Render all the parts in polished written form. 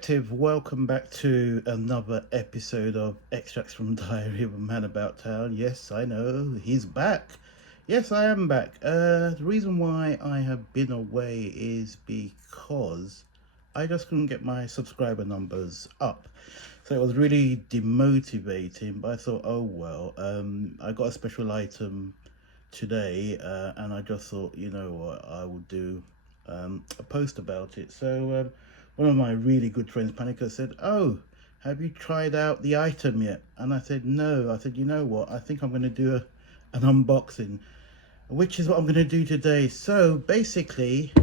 Collective, welcome back to another episode of Extracts from Diary of a Man About Town. Yes, I know, he's back. Yes, I am back. The reason why I have been away is because I just couldn't get my subscriber numbers up. So it was really demotivating, but I thought, oh well, I got a special item today, and I just thought, you know what, I will do a post about it. So one of my really good friends, Panica, said, oh, have you tried out the item yet? And I said, no. I said, you know what, I think I'm going to do an unboxing, which is what I'm going to do today. So basically,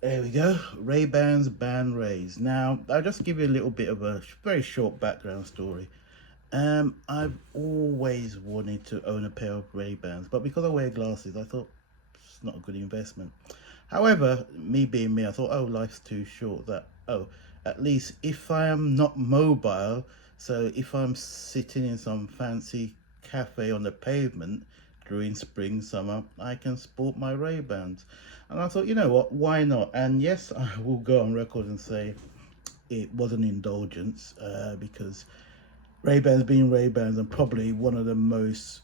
there we go, Ray-Bans Band Rays. Now, I'll just give you a little bit of a very short background story. I've always wanted to own a pair of Ray-Bans, but because I wear glasses, I thought it's not a good investment. However, me being me, I thought, oh, life's too short. At least if I am not mobile, so if I'm sitting in some fancy cafe on the pavement during spring, summer, I can sport my Ray-Bans. And I thought, you know what, why not? And yes, I will go on record and say it was an indulgence, because Ray-Bans being Ray-Bans and probably one of the most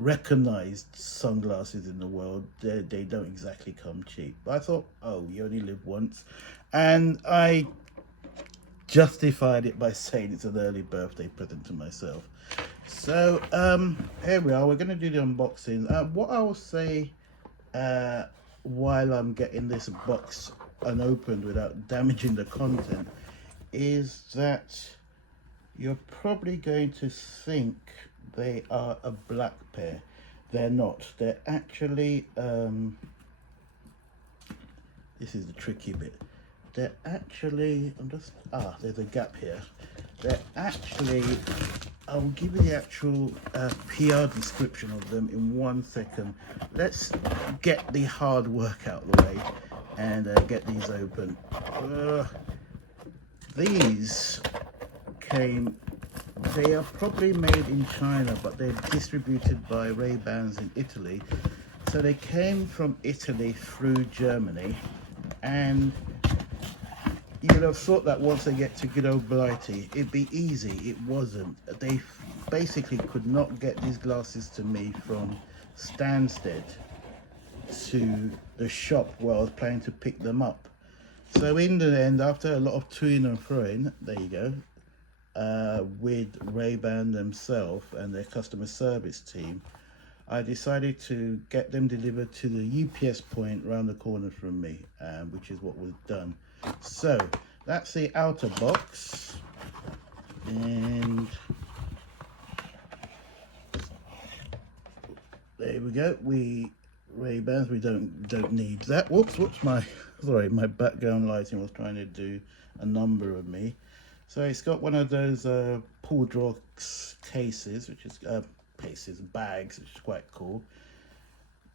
recognized sunglasses in the world, they don't exactly come cheap. But I thought, oh, you only live once, and I justified it by saying it's an early birthday present to myself. So here we are, we're going to do the unboxing. What I will say while I'm getting this box unopened without damaging the content is that you're probably going to think they are a black pair. They're not. They're actually, this is the tricky bit. They're actually, there's a gap here. They're actually, I'll give you the actual PR description of them in 1 second. Let's get the hard work out of the way and get these open. These came, they are probably made in China, but they're distributed by Ray-Bans in Italy. So they came from Italy through Germany, and you would have thought that once they get to good old Blighty, it'd be easy. It wasn't. They basically could not get these glasses to me from Stansted to the shop where I was planning to pick them up. So in the end, after a lot of toing and froing, there you go, with Ray-Ban themselves and their customer service team, I decided to get them delivered to the UPS point around the corner from me, which is what was done. So that's the outer box, and there we go. Ray-Bans, we don't need that. Whoops, my background lighting was trying to do a number of me. So it's got one of those pull draw cases, which is bags, which is quite cool.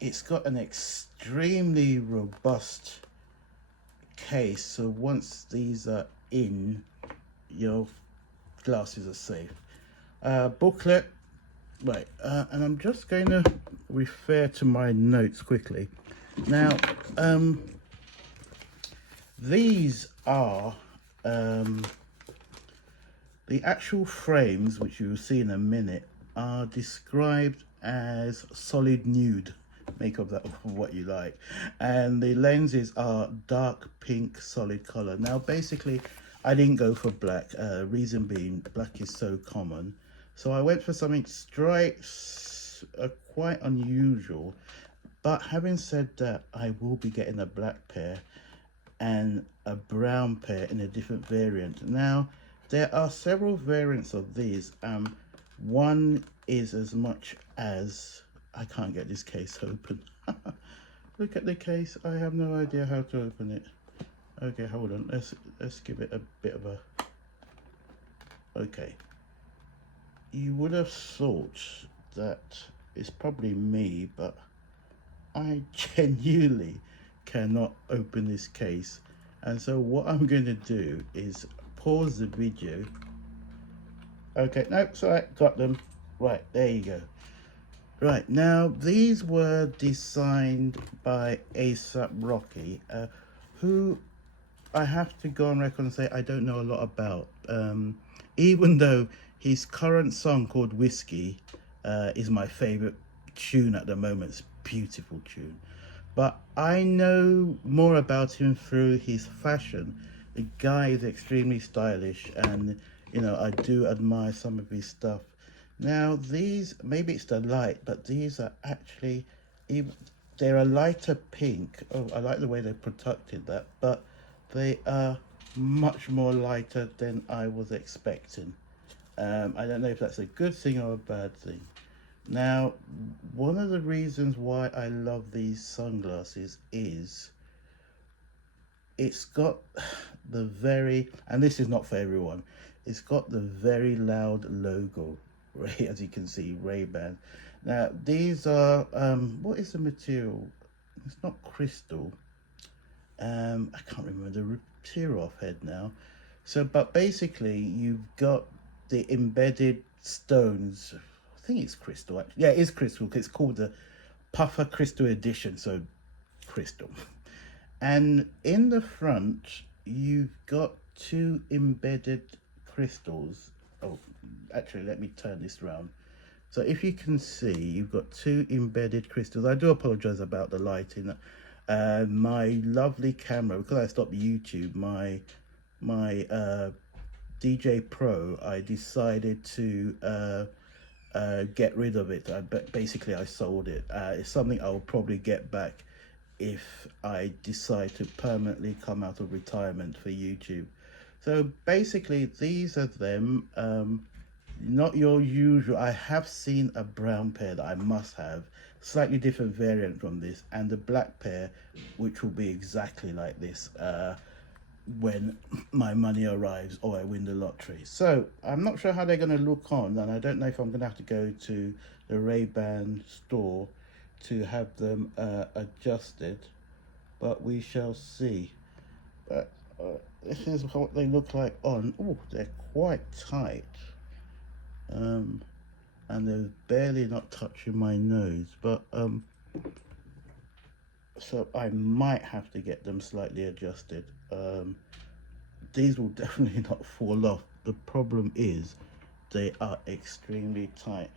It's got an extremely robust case, so once these are in, your glasses are safe. Booklet, right, and I'm just going to refer to my notes quickly. Now, these are the actual frames, which you will see in a minute, are described as solid nude. Make of that what you like. And the lenses are dark pink solid color. Now basically I didn't go for black, reason being black is so common, so I went for something quite unusual. But having said that, I will be getting a black pair and a brown pair in a different variant. Now there are several variants of these. One is as much as, I can't get this case open. Look at the case, I have no idea how to open it. Okay, hold on, let's give it a bit of a, okay. You would have thought that it's probably me, but I genuinely cannot open this case. And so what I'm going to do is pause the video. Okay, no, it's all right, got them. Right, there you go. Right, now these were designed by ASAP Rocky, who I have to go on record and say I don't know a lot about. Even though his current song called Whiskey is my favorite tune at the moment. It's a beautiful tune. But I know more about him through his fashion. The guy is extremely stylish, and I do admire some of his stuff. Now, these, maybe it's the light, but these are actually, they're a lighter pink. Oh, I like the way they protected that, but they are much more lighter than I was expecting. I don't know if that's a good thing or a bad thing. Now, one of the reasons why I love these sunglasses is it's got the very, and this is not for everyone, it's got the very loud logo, right, as you can see, Ray-Ban. Now, these are, what is the material? It's not crystal. I can't remember the material off head now. So, but basically, you've got the embedded stones. I think it's crystal. Actually. Yeah, it is crystal. It's called the Puffer Crystal Edition. So, crystal. And in the front, you've got two embedded crystals. Oh, actually, let me turn this around. So if you can see, you've got two embedded crystals. I do apologize about the lighting. My lovely camera, because I stopped YouTube, my DJ Pro, I decided to get rid of it. Basically, I sold it. It's something I will probably get back if I decide to permanently come out of retirement for YouTube. So basically, these are them. Not your usual. I have seen a brown pair that I must have, slightly different variant from this, and the black pair, which will be exactly like this when my money arrives or I win the lottery. So I'm not sure how they're going to look on, and I don't know if I'm going to have to go to the Ray-Ban store to have them adjusted, but we shall see. But this is what they look like on. Oh, they're quite tight. And they're barely not touching my nose, but so I might have to get them slightly adjusted. These will definitely not fall off. The problem is they are extremely tight.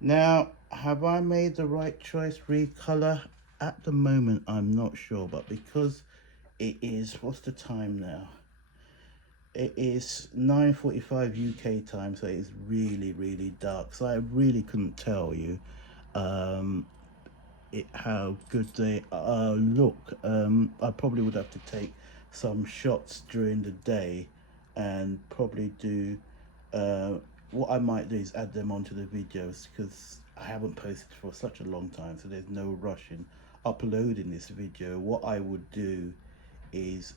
Now, have I made the right choice recolor? At the moment, I'm not sure, but because it is, what's the time now? It is 9:45 UK time, so it's really, really dark. So I really couldn't tell you how good they look. I probably would have to take some shots during the day and probably do what I might do is add them onto the videos, because I haven't posted for such a long time, so there's no rush in uploading this video. What I would do is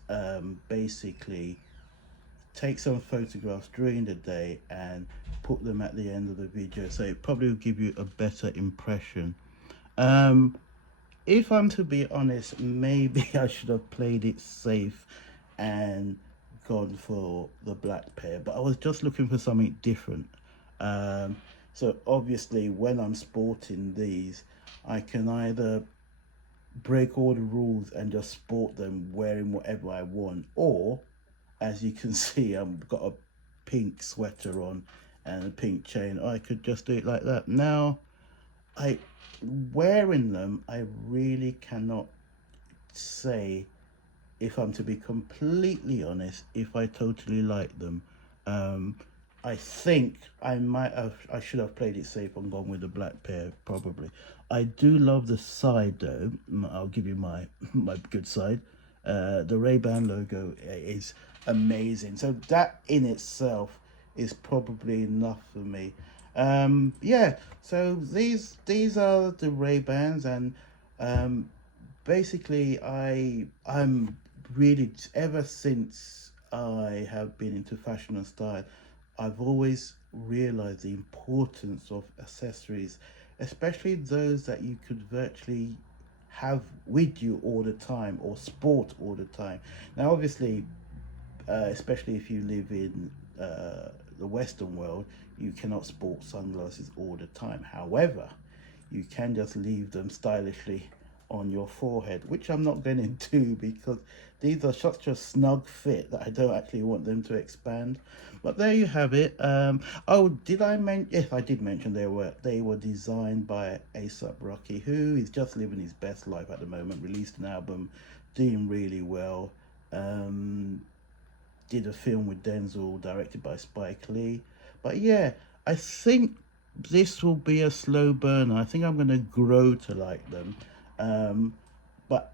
basically take some photographs during the day and put them at the end of the video, so it probably will give you a better impression. If I'm to be honest, maybe I should have played it safe and gone for the black pair, but I was just looking for something different. So obviously when I'm sporting these, I can either break all the rules and just sport them wearing whatever I want, or as you can see, I've got a pink sweater on and a pink chain. I could just do it like that. Now, wearing them, I really cannot say, if I'm to be completely honest, if I totally like them. I think I should have played it safe and gone with the black pair, probably. I do love the side though. I'll give you my good side. The Ray-Ban logo is amazing. So that in itself is probably enough for me. Yeah, so these are the Ray-Bans, and basically I'm really, ever since I have been into fashion and style, I've always realized the importance of accessories, especially those that you could virtually have with you all the time or sport all the time. Now obviously, especially if you live in the Western world, you cannot sport sunglasses all the time. However, you can just leave them stylishly on your forehead, which I'm not going to do because these are such a snug fit that I don't actually want them to expand. But there you have it. Oh, did I mention? Yes, I did mention they were designed by A$AP Rocky, who is just living his best life at the moment. Released an album, doing really well. Um, did a film with Denzel, directed by Spike Lee. But yeah, I think this will be a slow burner. I think I'm going to grow to like them. But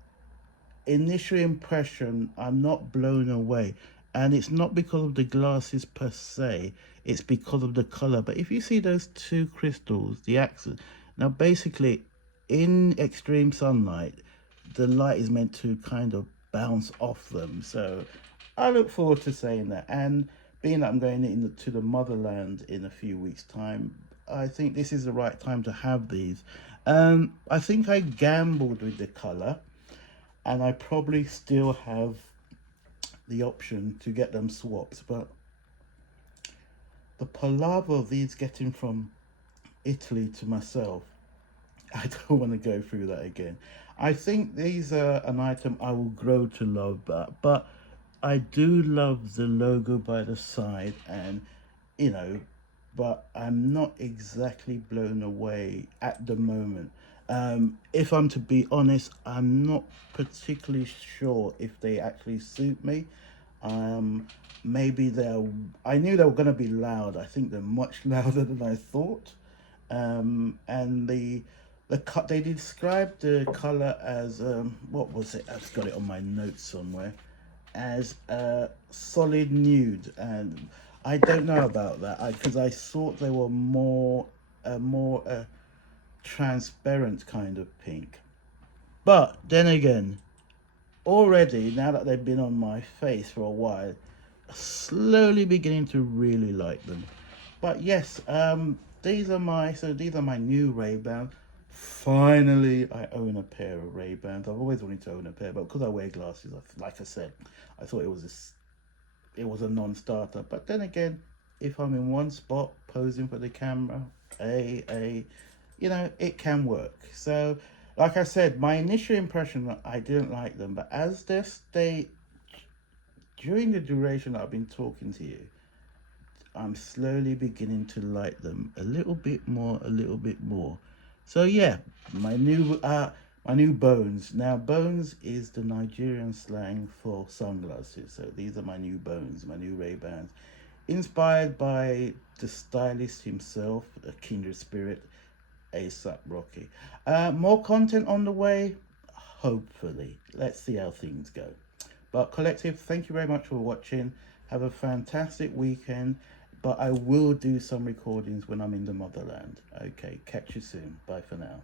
initial impression, I'm not blown away. And it's not because of the glasses per se, it's because of the color. But if you see those two crystals, the accent, now basically in extreme sunlight, the light is meant to kind of bounce off them. So I look forward to saying that. And being that I'm going into the motherland in a few weeks' time, I think this is the right time to have these. I think I gambled with the color, and I probably still have the option to get them swapped, but the palaver of these getting from Italy to myself, I don't want to go through that again. I think these are an item I will grow to love, but I do love the logo by the side, and you know, but I'm not exactly blown away at the moment. If I'm to be honest, I'm not particularly sure if they actually suit me. Um, Maybe they're. I knew they were going to be loud. I think they're much louder than I thought. And the cut they described the color as what was it? I've got it on my notes somewhere as solid nude, and I don't know about that because I thought they were more transparent kind of pink. But then again, already now that they've been on my face for a while, slowly beginning to really like them. But yes, these are my new Ray-Ban. Finally, I own a pair of Ray-Bans. I've always wanted to own a pair, but because I wear glasses, like I said, I thought it was a non-starter. But then again, if I'm in one spot posing for the camera, it can work. So, like I said, my initial impression, I didn't like them, but as they stay during the duration that I've been talking to you, I'm slowly beginning to like them a little bit more, a little bit more. So yeah, my new Bones. Now Bones is the Nigerian slang for sunglasses. So these are my new Bones, my new Ray-Bans, inspired by the stylist himself, a kindred spirit, A$AP Rocky. More content on the way, hopefully. Let's see how things go. But collective, thank you very much for watching. Have a fantastic weekend. But I will do some recordings when I'm in the motherland. Okay, catch you soon. Bye for now.